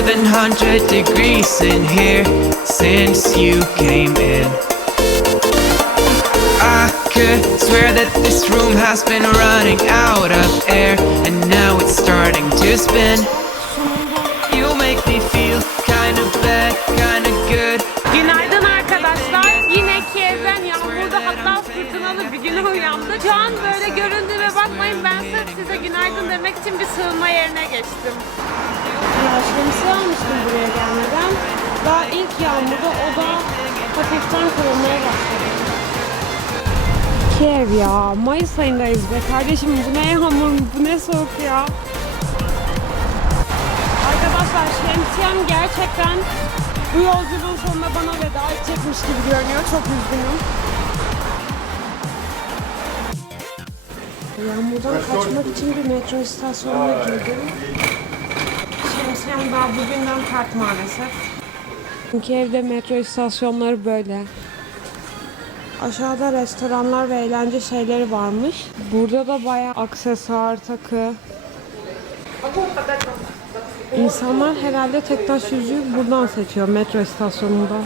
swear it's been 700 degrees in here since you came in. I could swear that this room has been running out of air and now it's starting to spin. Demek için bir sığınma yerine geçtim. Ya şemsiye almıştım buraya gelmeden. Daha ilk yağmurda o da hafiften kırılmaya başladı. Kiev ya. Mayıs ayındayız be kardeşim. Bu ne yağmur, bu ne soğuk ya. Arkadaşlar şemsiyem gerçekten bu yolculuğun sonunda bana veda edecekmiş gibi görünüyor. Çok üzgünüm. Yağmurdan kaçmak için bir metro istasyonuna girdim. Şemsiyem daha bugünden kart maalesef. Çünkü evde metro istasyonları böyle. Aşağıda restoranlar ve eğlence şeyleri varmış. Burada da bayağı aksesuar, takı. İnsanlar herhalde Tektaş yüzüğü buradan seçiyor metro istasyonundan.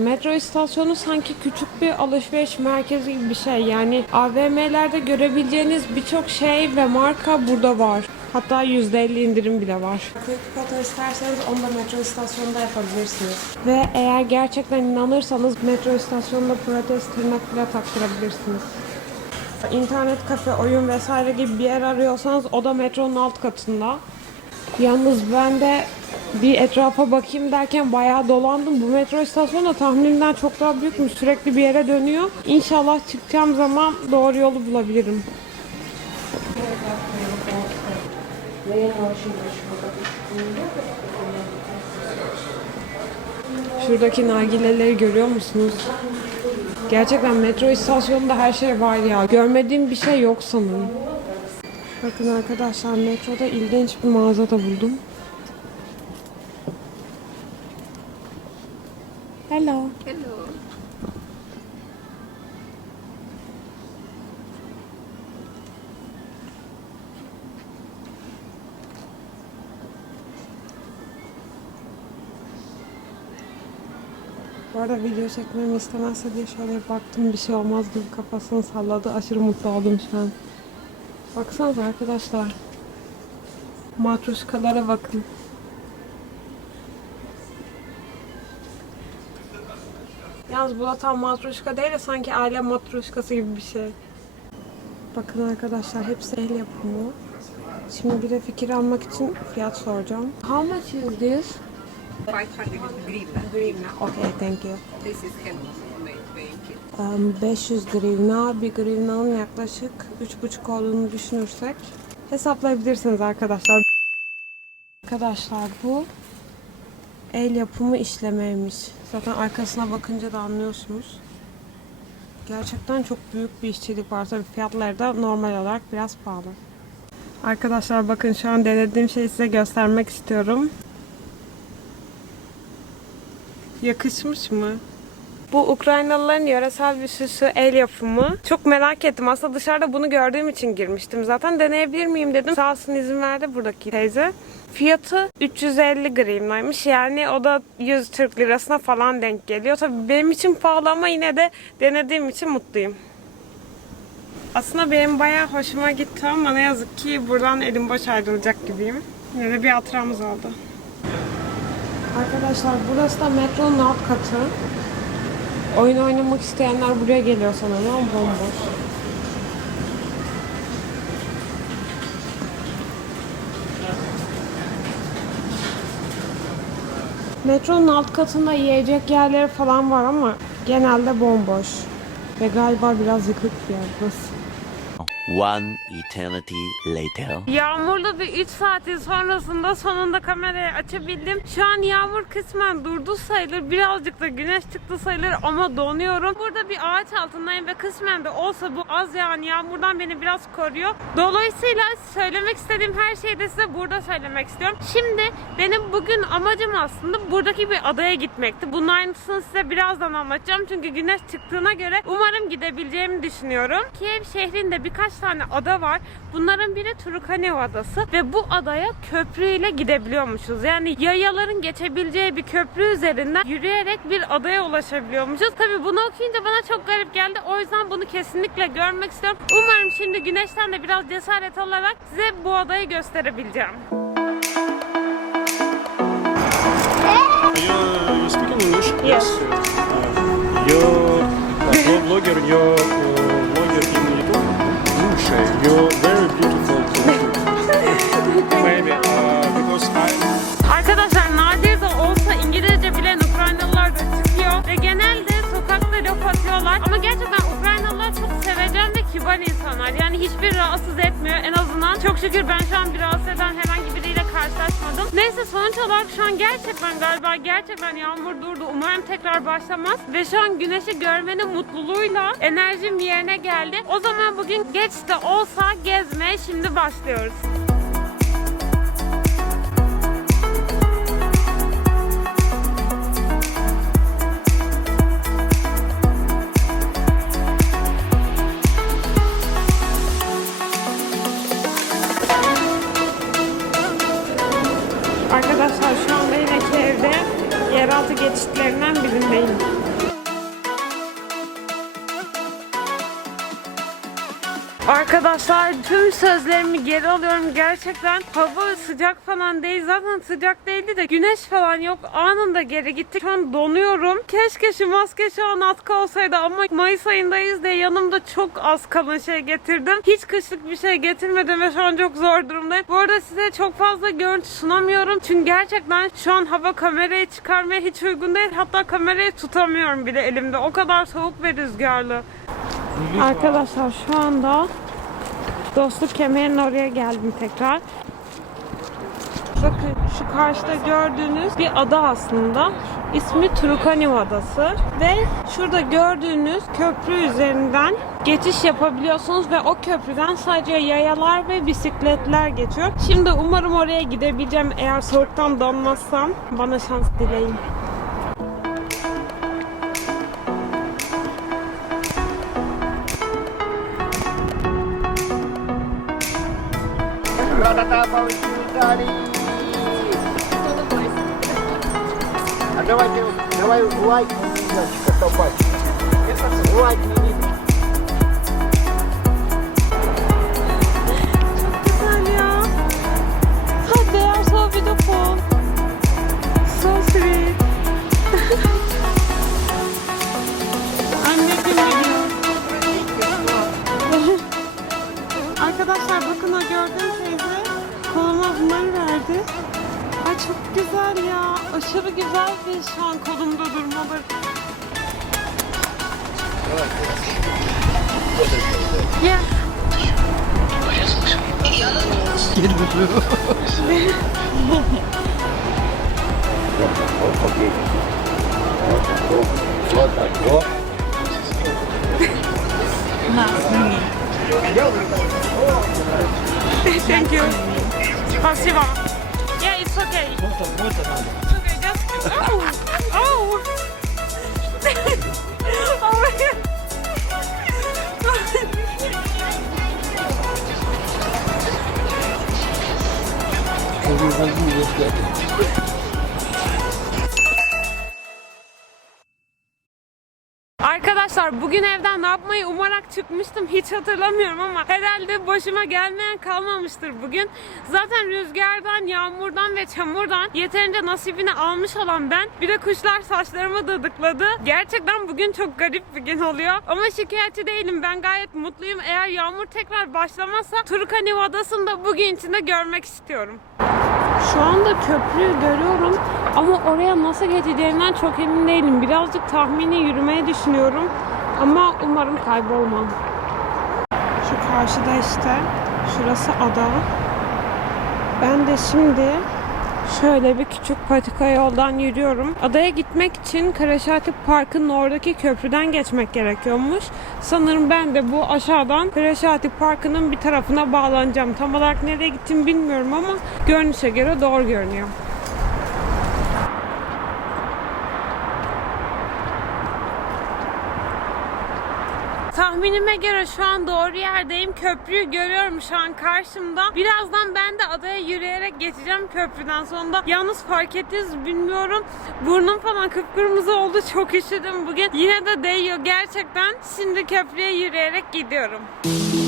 Metro istasyonu sanki küçük bir alışveriş merkezi gibi bir şey. Yani AVM'lerde görebileceğiniz birçok şey ve marka burada var. Hatta %50 indirim bile var. Quick isterseniz onu da metro istasyonunda yapabilirsiniz. Ve eğer gerçekten inanırsanız metro istasyonunda protez tırnak bile taktırabilirsiniz. İnternet kafe, oyun vesaire gibi bir yer arıyorsanız o da metronun alt katında. Yalnız ben de bir etrafa bakayım derken bayağı dolandım. Bu metro istasyonu da tahminimden çok daha büyükmüş. Sürekli bir yere dönüyor. İnşallah çıkacağım zaman doğru yolu bulabilirim. Şuradaki nargileleri görüyor musunuz? Gerçekten metro istasyonunda her şey var ya. Görmediğim bir şey yok sanırım. Bakın arkadaşlar metroda ilginç bir mağaza da buldum. Arada video çekmemi istemezse diye şöyle baktım bir şey olmaz gibi kafasını salladı. Aşırı mutlu oldum şu an. Baksanıza arkadaşlar. Matruşkalara bakın. Yalnız bu da tam matruşka değil de sanki aile matruşkası gibi bir şey. Bakın arkadaşlar hepsi el yapımı. Şimdi bir de fikir almak için fiyat soracağım. How much is this? 500 grivna. Grivna. Okay, thank you. This is handmade painting. Um, 500 grivna, bir grivnanın yaklaşık 3,5 olduğunu düşünürsek hesaplayabilirsiniz arkadaşlar. Arkadaşlar bu el yapımı işlemeymiş. Zaten arkasına bakınca da anlıyorsunuz. Gerçekten çok büyük bir işçilik var. Tabii fiyatları da normal olarak biraz pahalı. Arkadaşlar bakın şu an denediğim şeyi size göstermek istiyorum. Yakışmış mı? Bu Ukraynalıların yöresel bir süsü el yapımı. Çok merak ettim. Aslında dışarıda bunu gördüğüm için girmiştim. Zaten deneyebilir miyim dedim. Sağ olsun izin verdi buradaki teyze. Fiyatı 350 grivnaymış. Yani o da 100 Türk lirasına falan denk geliyor. Tabii benim için pahalı ama yine de denediğim için mutluyum. Aslında benim bayağı hoşuma gitti ama ne yazık ki buradan elim boş ayrılacak gibiyim. Yine de bir hatıramız oldu. Arkadaşlar burası da metronun alt katı. Oyun oynamak isteyenler buraya geliyor sanırım ama bomboş. Metronun alt katında yiyecek yerleri falan var ama genelde bomboş. Ve galiba biraz yıkık bir yer burası. One eternity later. Yağmurlu bir 3 saatin sonrasında sonunda kamerayı açabildim. Şu an yağmur kısmen durdu sayılır. Birazcık da güneş çıktı sayılır ama donuyorum. Burada bir ağaç altındayım ve kısmen de olsa bu az yağan yağmurdan beni biraz koruyor. Dolayısıyla söylemek istediğim her şeyi de size burada söylemek istiyorum. Şimdi benim bugün amacım aslında buradaki bir adaya gitmekti. Bunun aynısını size birazdan anlatacağım. Çünkü güneş çıktığına göre umarım gidebileceğimi düşünüyorum. Kiev şehrinde birkaç tane ada var. Bunların biri Turukhanev Adası ve bu adaya köprüyle gidebiliyormuşuz. Yani yayaların geçebileceği bir köprü üzerinden yürüyerek bir adaya ulaşabiliyormuşuz. Tabi bunu okuyunca bana çok garip geldi. O yüzden bunu kesinlikle görmek istiyorum. Umarım şimdi güneşten de biraz cesaret alarak size bu adayı gösterebileceğim. You, you speak English? Yes. Uh, you're a blogger, you're şükür ben şu an bir rahatsız eden herhangi biriyle karşılaşmadım. Neyse sonuç olarak şu an gerçekten galiba gerçekten yağmur durdu. Umarım tekrar başlamaz. Ve şu an güneşi görmenin mutluluğuyla enerjim yerine geldi. O zaman bugün geç de olsa gezmeye şimdi başlıyoruz. Geçitlerinden birindeyim. Arkadaşlar tüm sözlerimi geri alıyorum. Gerçekten hava sıcak falan değil. Zaten sıcak değildi de güneş falan yok. Anında geri gitti. Şu an donuyorum. Keşke şu maske şu an atkı olsaydı ama Mayıs ayındayız diye yanımda çok az kalın şey getirdim. Hiç kışlık bir şey getirmedim ve şu an çok zor durumdayım. Bu arada size çok fazla görüntü sunamıyorum. Çünkü gerçekten şu an hava kamerayı çıkarmaya hiç uygun değil. Hatta kamerayı tutamıyorum bile elimde. O kadar soğuk ve rüzgarlı. Arkadaşlar şu anda dostluk kemerinin oraya geldim tekrar. Bakın şu karşıda gördüğünüz bir ada aslında. İsmi Turukaniv Adası ve şurada gördüğünüz köprü üzerinden geçiş yapabiliyorsunuz ve o köprüden sadece yayalar ve bisikletler geçiyor. Şimdi umarım oraya gidebileceğim eğer soğuktan donmazsam. Bana şans dileyin. Agora tá bom escutari. Tudo. Agora vai ter. Agora vai o like, menina, de cartão o Like, menina. Hadi her o kol. Aşırı güzel bir şu an kolumda durmaları. Yeah. Thank you. Спасибо. Yeah, it's okay. oh, oh. oh my God. Arkadaşlar bugün evden ne yapmayı umarak çıkmıştım hiç hatırlamıyorum ama herhalde başıma gelmeyen kalmamıştır bugün. Zaten rüzgardan, yağmurdan ve çamurdan yeterince nasibini almış olan ben. Bir de kuşlar saçlarımı dıdıkladı. Gerçekten bugün çok garip bir gün oluyor. Ama şikayetçi değilim ben gayet mutluyum. Eğer yağmur tekrar başlamazsa Turkaniv Adası'nı da bugün içinde görmek istiyorum. Şu anda köprüyü görüyorum ama oraya nasıl geçeceğimden çok emin değilim. Birazcık tahmini yürümeyi düşünüyorum ama umarım kaybolmam. Şu karşıda işte, şurası ada. Ben de şimdi şöyle bir küçük patika yoldan yürüyorum. Adaya gitmek için Karaşati Park'ın oradaki köprüden geçmek gerekiyormuş. Sanırım ben de bu aşağıdan Karaşati Parkı'nın bir tarafına bağlanacağım. Tam olarak nereye gittiğimi bilmiyorum ama görünüşe göre doğru görünüyor. Tahminime göre şu an doğru yerdeyim. Köprüyü görüyorum şu an karşımda. Birazdan ben de adaya yürüyerek geçeceğim köprüden sonunda. Yalnız fark ettiniz mi bilmiyorum. Burnum falan kıpkırmızı oldu. Çok üşüdüm bugün. Yine de değiyor gerçekten. Şimdi köprüye yürüyerek gidiyorum. Arkadaşlar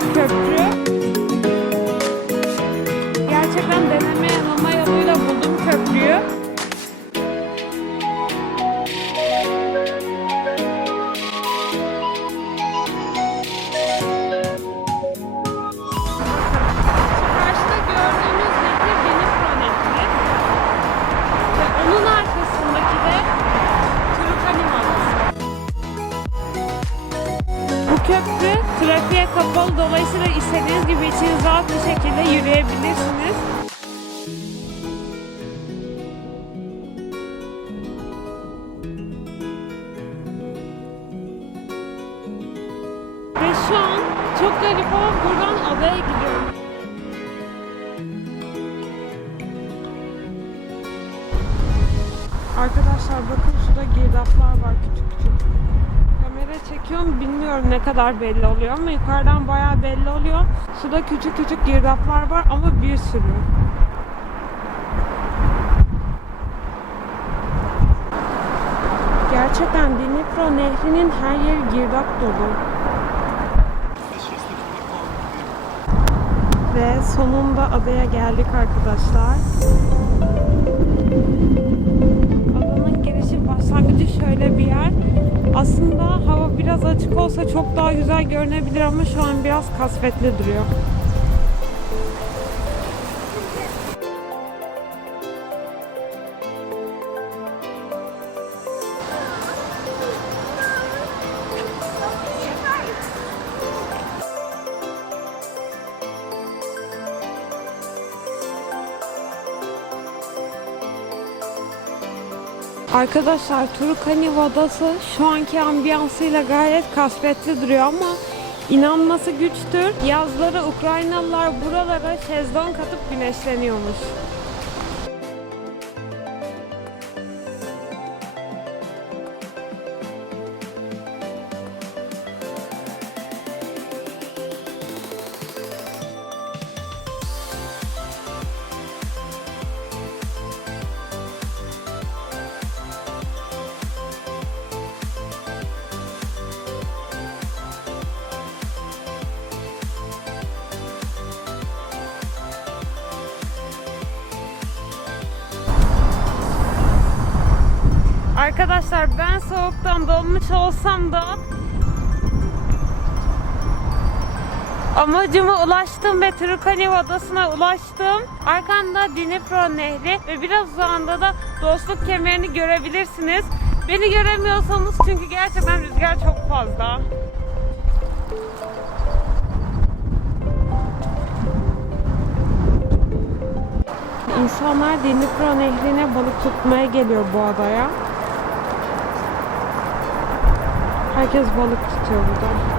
Super köprü trafiğe kapalı dolayısıyla istediğiniz gibi içiniz rahat bir şekilde yürüyebilirsiniz. Çekiyorum bilmiyorum ne kadar belli oluyor ama yukarıdan bayağı belli oluyor. Suda küçük küçük girdaplar var ama bir sürü. Gerçekten Dnipro nehrinin her yeri girdap dolu. Ve sonunda adaya geldik arkadaşlar. Adanın girişi başlangıcı şöyle bir yer. Aslında hava biraz açık olsa çok daha güzel görünebilir ama şu an biraz kasvetli duruyor. Arkadaşlar Turukaniv Adası şu anki ambiyansıyla gayet kasvetli duruyor ama inanması güçtür. Yazları Ukraynalılar buralara şezlong atıp güneşleniyormuş. Arkadaşlar ben soğuktan donmuş olsam da amacıma ulaştım ve Turukaniv Adası'na ulaştım. Arkamda Dnipro Nehri ve biraz uzağında da dostluk kemerini görebilirsiniz. Beni göremiyorsanız çünkü gerçekten rüzgar çok fazla. İnsanlar Dnipro Nehri'ne balık tutmaya geliyor bu adaya. Herkes balık tutuyor burada.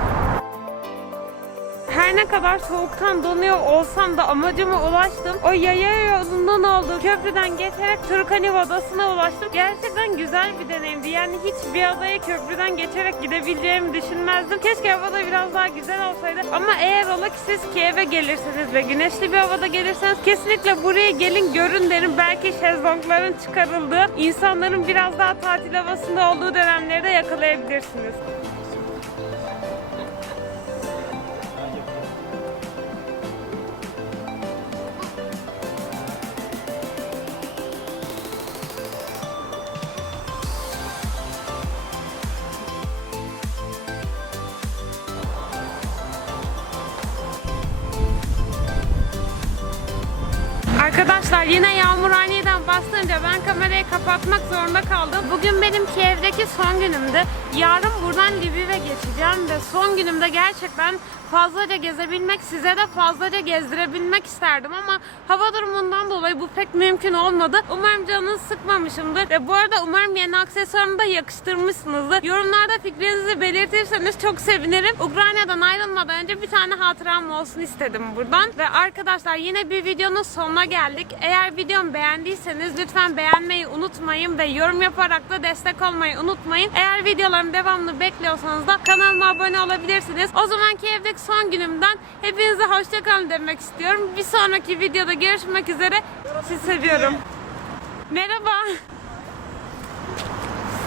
Her ne kadar soğuktan donuyor olsam da amacıma ulaştım. O yaya yolundan olduğu köprüden geçerek Turkaniv Adası'na ulaştım. Gerçekten güzel bir deneyimdi. Yani hiç bir adaya köprüden geçerek gidebileceğimi düşünmezdim. Keşke havada biraz daha güzel olsaydı. Ama eğer ola ki siz Kiev'e gelirseniz ve güneşli bir havada gelirseniz kesinlikle buraya gelin görün derim. Belki şezlongların çıkarıldığı, insanların biraz daha tatil havasında olduğu dönemleri de yakalayabilirsiniz. Arkadaşlar yine yağmur aniden bastırınca ben kamerayı kapatmak zorunda kaldım. Bugün benim Kiev'deki son günümdü. Yarın buradan Lviv'e geçeceğim ve son günümde gerçekten fazlaca gezebilmek, size de fazlaca gezdirebilmek isterdim ama hava durumundan dolayı bu pek mümkün olmadı. Umarım canınızı sıkmamışımdır. Ve bu arada umarım yeni aksesuarımı da yakıştırmışsınızdır. Yorumlarda fikrinizi belirtirseniz çok sevinirim. Ukrayna'dan ayrılmadan önce bir tane hatıram olsun istedim buradan. Ve arkadaşlar yine bir videonun sonuna geldik. Eğer videomu beğendiyseniz lütfen beğenmeyi unutmayın ve yorum yaparak da destek olmayı unutmayın. Eğer videoların devamını bekliyorsanız da kanalıma abone olabilirsiniz. O zamanki evdeki son günümden hepinize hoşçakalın demek istiyorum. Bir sonraki videoda görüşmek üzere. Sizi seviyorum. Merhaba.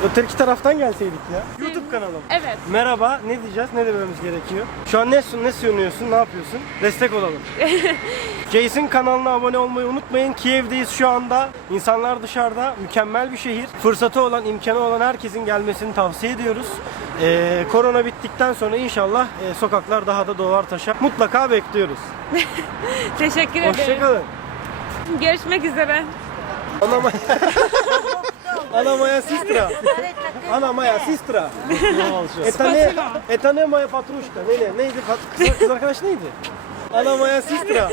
Öteki taraftan gelseydik ya. YouTube kanalım. Evet. Merhaba, ne diyeceğiz, ne dememiz gerekiyor? Şu an ne, sun- ne sunuyorsun, ne yapıyorsun? Destek olalım. Jason kanalına abone olmayı unutmayın. Kiev'deyiz şu anda. İnsanlar dışarıda. Mükemmel bir şehir. Fırsatı olan, imkanı olan herkesin gelmesini tavsiye ediyoruz. Ee, korona bittikten sonra inşallah e, sokaklar daha da dolar taşar. Mutlaka bekliyoruz. Teşekkür ederim. Hoşçakalın. Görüşmek üzere. Ana Maya... Ana Maya Sistra. Ana Maya Sistra. Etane, etane Maya Patruşka. Ne, ne, neydi? Kız, arkadaş neydi? Ana Maya Sistra.